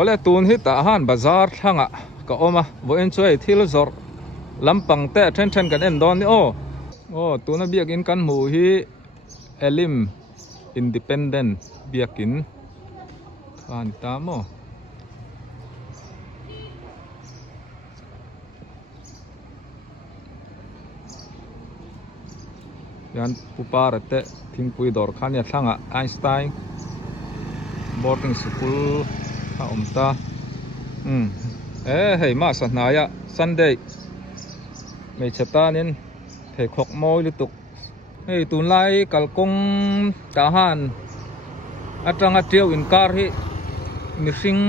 ole tun hi ta han bazar thanga ka oma bo en choi thil zor lampang te then kan en don ni o tuna biak in kan mu hi elim independent biakin khan ta mo yan puparate thingpui dor khan ya thanga Einstein boarding school ha omta hei ma sa na ya Sunday mei chatanin thei khok moi lutuk hei tun lai kalkong ta han atanga tiu in car hi mihring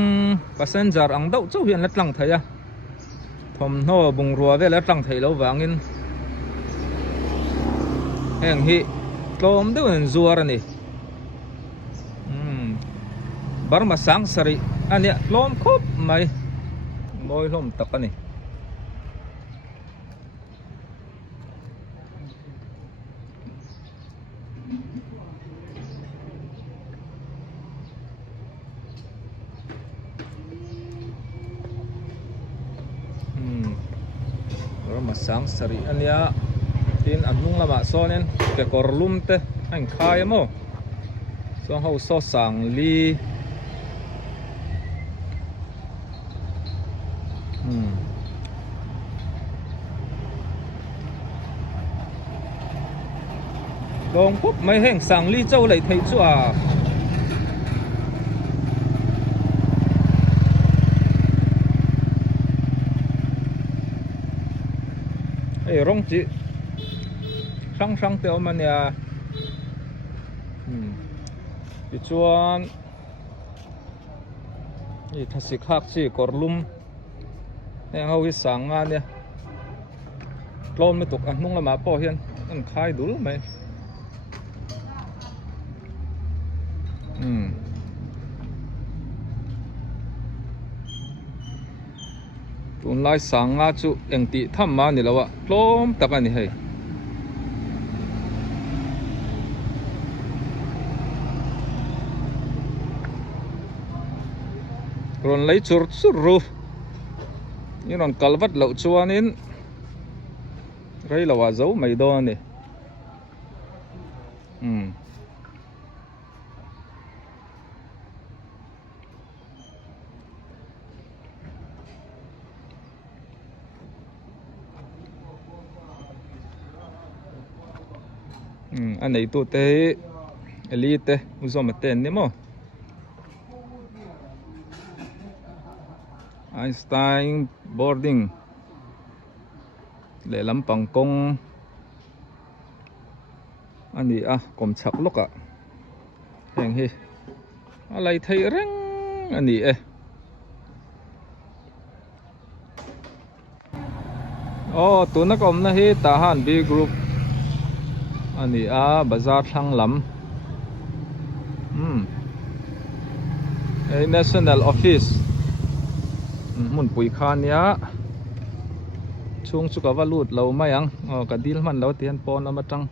passenger ang deuh chau hian latlang thaya thom no bung ruwa ve latlang thei lo wangin heng hi tlom deuh an zuar ani barma sang sari ania tlom khop mai moi hlom tak ani masang sari ania tin anung lama sonen ke korlum te ang khai mo so ho so sang li dong phúc mấy heng sang li châu lại thấy chưa à rong chị sang tiêu mà nè bị chuan thì thật sự khác chỉ korlum heng hau hi sang nga nè lom mới tục ăn nung là mà po hiền ăn khai đủ mày tun lai sang nga chu eng ti tham ma ni lawa tlom tak ani hei ron lấy chur ru ni ron kalvat lo chuanin rei lawa zo mai do ni anh ấy tụt thế elite uzom ten ni mo Einstein boarding le lampang kong ani kom chak loka heng hi alai thei reng ani tuna kom na hi tahan B group ani bazar thang lam national office mun pui khan ya chung chu ka valut lo mayang ka dil man lo tian pon amatang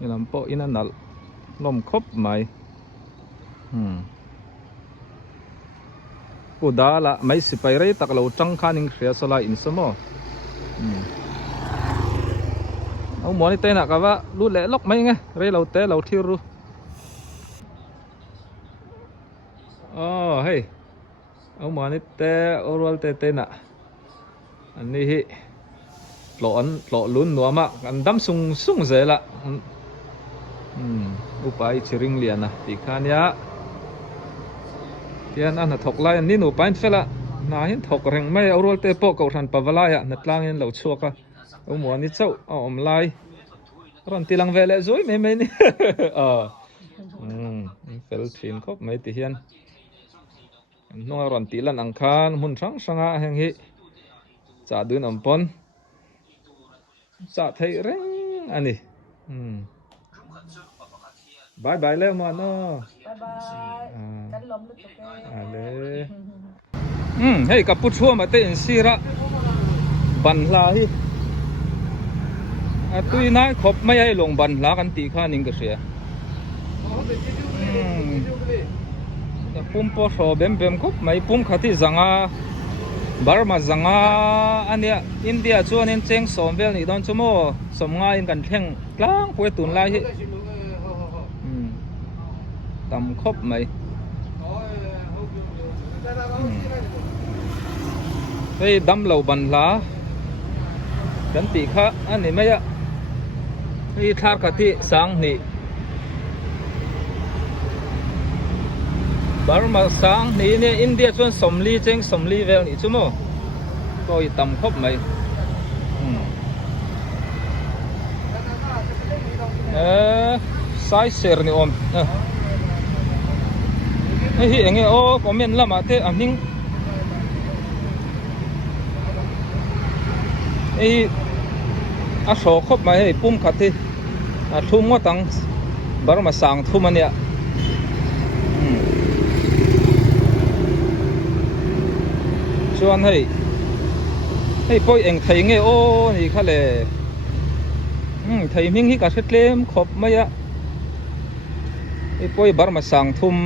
ilam po inanal lom khop mai udala mai sipai rei tak lo tang khaning khria sola in samo au moni te na ka wa lu le lok mai nge rei lo te lo thiru hey au moni te orwal te na ani hi lo lun nuama kan dam sung zela upai chiring liana ti khan ya tian an thok lai ni nu pain fela na hin thok reng mai orol te po ko than pawala ya natlang in lo chuaka o mo ni chau om lai ron tilang vele zoi me ni fel thin khop mai ti hian no ron tilan angkhan mun sanga heng hi cha dun ampon cha thei reng ani bye bye le mo no bye bye kan lom lu to ke ale hey kapu chua ma te in sira ban la hi tui nai khop mai ai long ban la kan ti kha ning ka sia pum po so bem bem khop mai pum khati zanga Burma zanga ania India chuan in cheng somvel ni don chumo somnga in kan thleng tlang pui tun lai hi tam khop mai hey dam lo ban la kan ti kha ani mai ya hi thar khati sang ni Burma sang ni ne India chuan somli cheng somli vel ni chumo koi tam khop mai sai ser ni om hi enge o comment lama te aning a so khop mai hei pum khati a thum ngo tang Burma sang thum ania chuan hei poi eng thei nge o ni kha le thei ming hi ka hretlem khop mai a hei poi Burma sang thum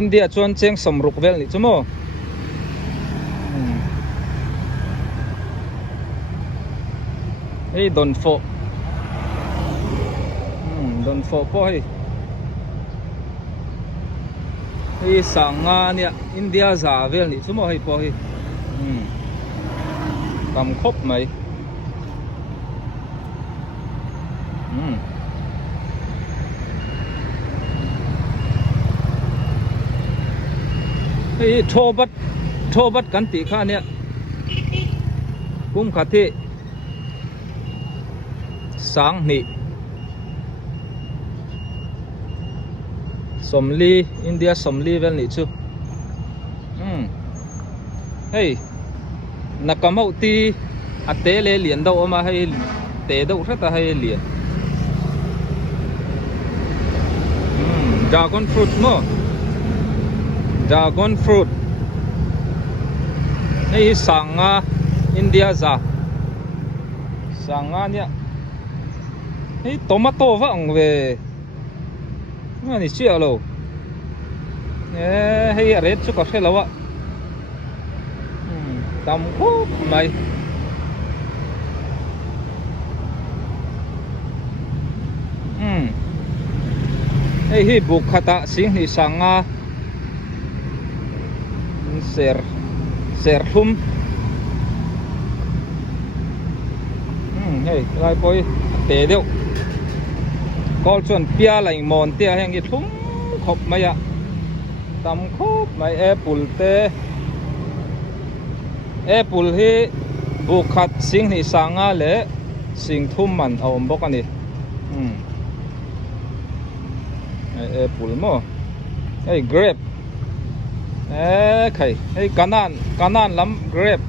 India chuan cheng somruk vel ni chumo hei don fo po hei sanga nia India za vel ni chumo hei po hi tam khop mai hei thobat kan ti kha nia pum khati sang ni somli India somli vel ni chu hey nakamau ti ate le lian do ma hay te do thata hay lian dragon fruit mo dragon fruit hey sanga India za sanga nia hey tomato vang về ni chia lo hey red chu ka khela wa tam khop mai hey hi buk khata sing ni sanga ser thum hey lai poi te deu kol chuan pia lai mon tia heng i thum khop mai a tam khop mai apple hi buk khat sing ni sanga le sing thum man a om bok ani apple mo hey grape khai hey kanan lam grape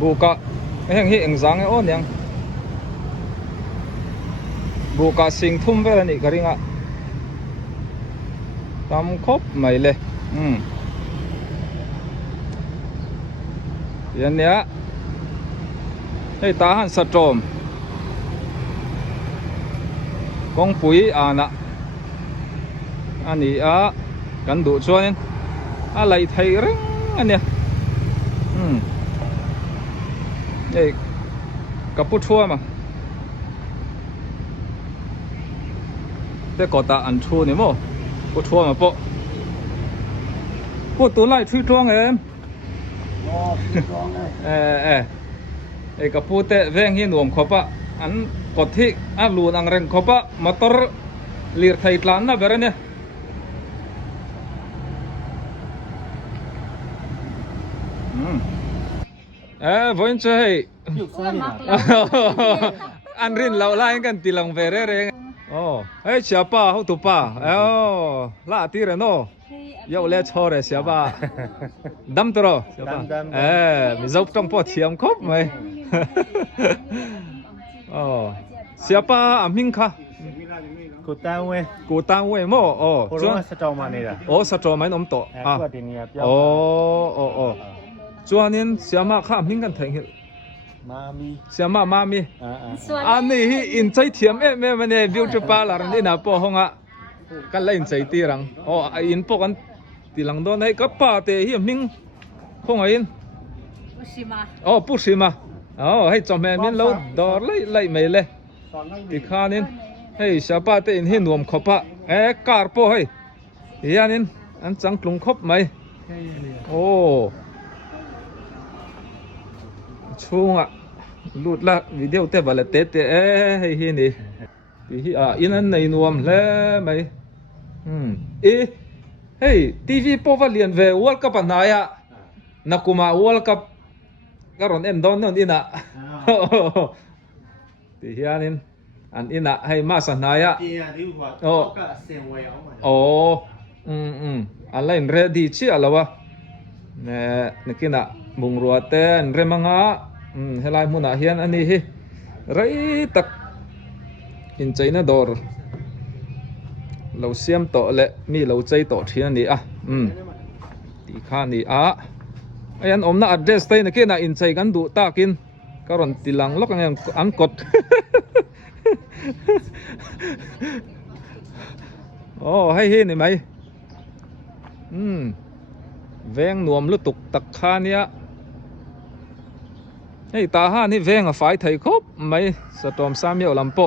buka heng hi engzang o nyang buka sing thum vel ani karinga tam khop mai le yan nia hei ta han sa trom kong pui ana ani a kan du chuan a lai thei reng ania ei kapu thua ma te kota an thu ni mo pu thua ma po pu tu lai thui tuang em ei kapu te veng hi nuam khopa an kothi a lun ang reng khopa motor lir thai tlan na berane voin chơi ăn rin lâu lai kan tilang vere re hey siapa how tu pa la ti re no yo le chore siapa dam tro mi zau trong po thiam khop mai siapa aming kha cụ tao quê cụ tang we mo cô chuan nó sẽ trâu mà này là sa tro mai om to của tiền nghiệp chuanin siama kha ming kan theng hi mami siama mami Suan ani hi in chai thiam em mane beauty parlor ni na po honga kan lain chai ti rang in po kan tilang don ai ka pa te hi ming honga in Ushima. pushima hay chom me min lo dor lai mai le ti khanin hey siapa te in hi nuam khopa kar po hay hianin an chang tlung khop mai chunga lut la video te bala te hay hi ni ti hi in an nei nuam le mai hey TV pavilion ve world cup anaya nakuma world cup karon en don non ina ti hianin an ina hay masanaya alain ready chi alawa ne nakina mungruate an remanga helai muna hian ani hi rai tak in chaina dor lo siam to le mi lo chei to thian ni ti kha ni ayan omna address te nakina in chei kan du takin karon tilang lok ang kot hay hi ni mai veng nuam lu tuk tak kha nia hey ta ha ni veng fai thai khop mai sa tom sam yo lampo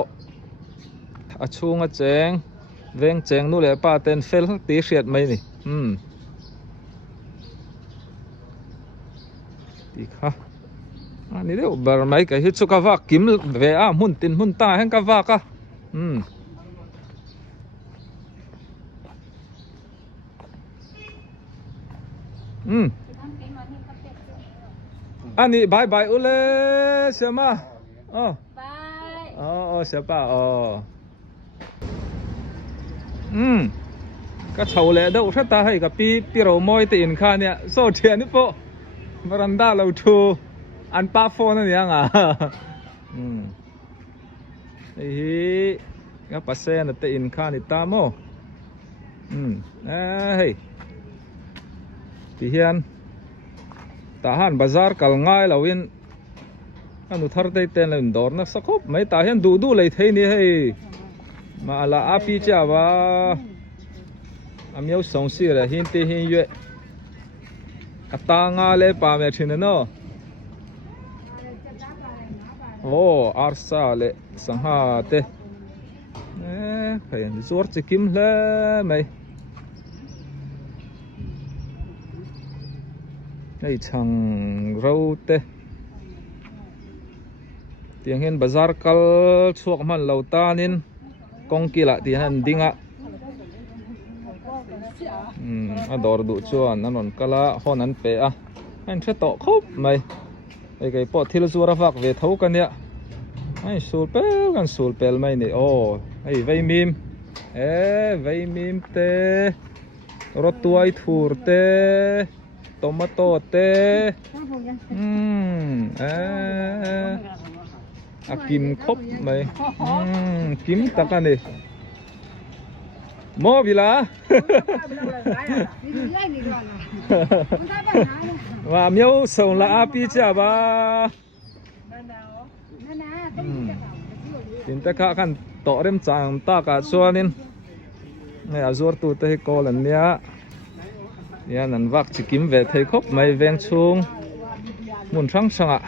chunga cheng veng cheng nu le pa ten fel ti hriat mai ni ti kha ani deu bar mai ka hi chu ka wa kim ve mun tin mun ta hen ka wa ka ani bye bye ule siapa Bye. Siapa ka chau le deuh tha ta hei ka pi ro moi te in kha nia so thian ni po veranda lo thu an pa phone ani anga hi ka pasen te in kha ni ta mo hei ti hian ta han bazar kal ngai lawin anu thar dei ten len dor na sakop mai ta hian du lei thei ni hei ma ala api chawa amiau song si ra hin te hin yue ata nga le pa me thin no arsa le sangha te phain zor chikim le mai ei chang rau te tiang hian bazar kal chuak man lo tanin kongkila ti han dinga ador du chuan anon kala hon an pe an the to khop mai ei kai po thil zura vak ve tho kan ya ai sul pel mai ni ei veimim veimim te rotuai thur te tomato te kim khop mai kim takani mo bila wa miau song la api cha ba tin ta ka kan to rem chang ta ka chuanin ngai azur tu te ko lan nia yan an vak chikim ve thei khop mai veng chung mun thang sanga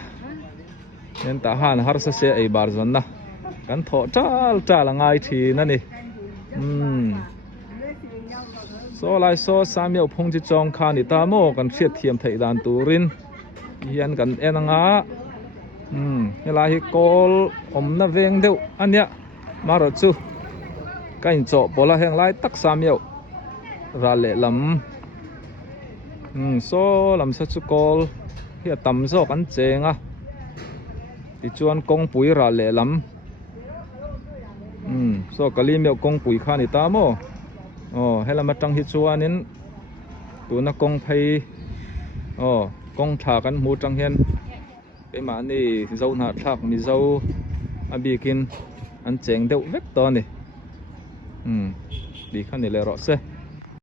yan ta han har sa se ei bar zon na kan tho tal ngai thi na ni so lai so samyau phung chi chong kha ni ta mo kan hriat thiam thei dan turin hian kan enanga hela hi kol omna veng deuh ania maro chu kain cho bola heng lai tak samyau ra le lam so lam sa chu kol hi tam zo kan chenga ti chuan kong pui ra le lam so kalimeu kong pui kha ni ta mo helama tang hi chuanin tuna kong phei kong tha kan mu tang hian pe ma ni zo na thak mi zo abikin an cheng deuh vek to ni đi khăn này là rõ xe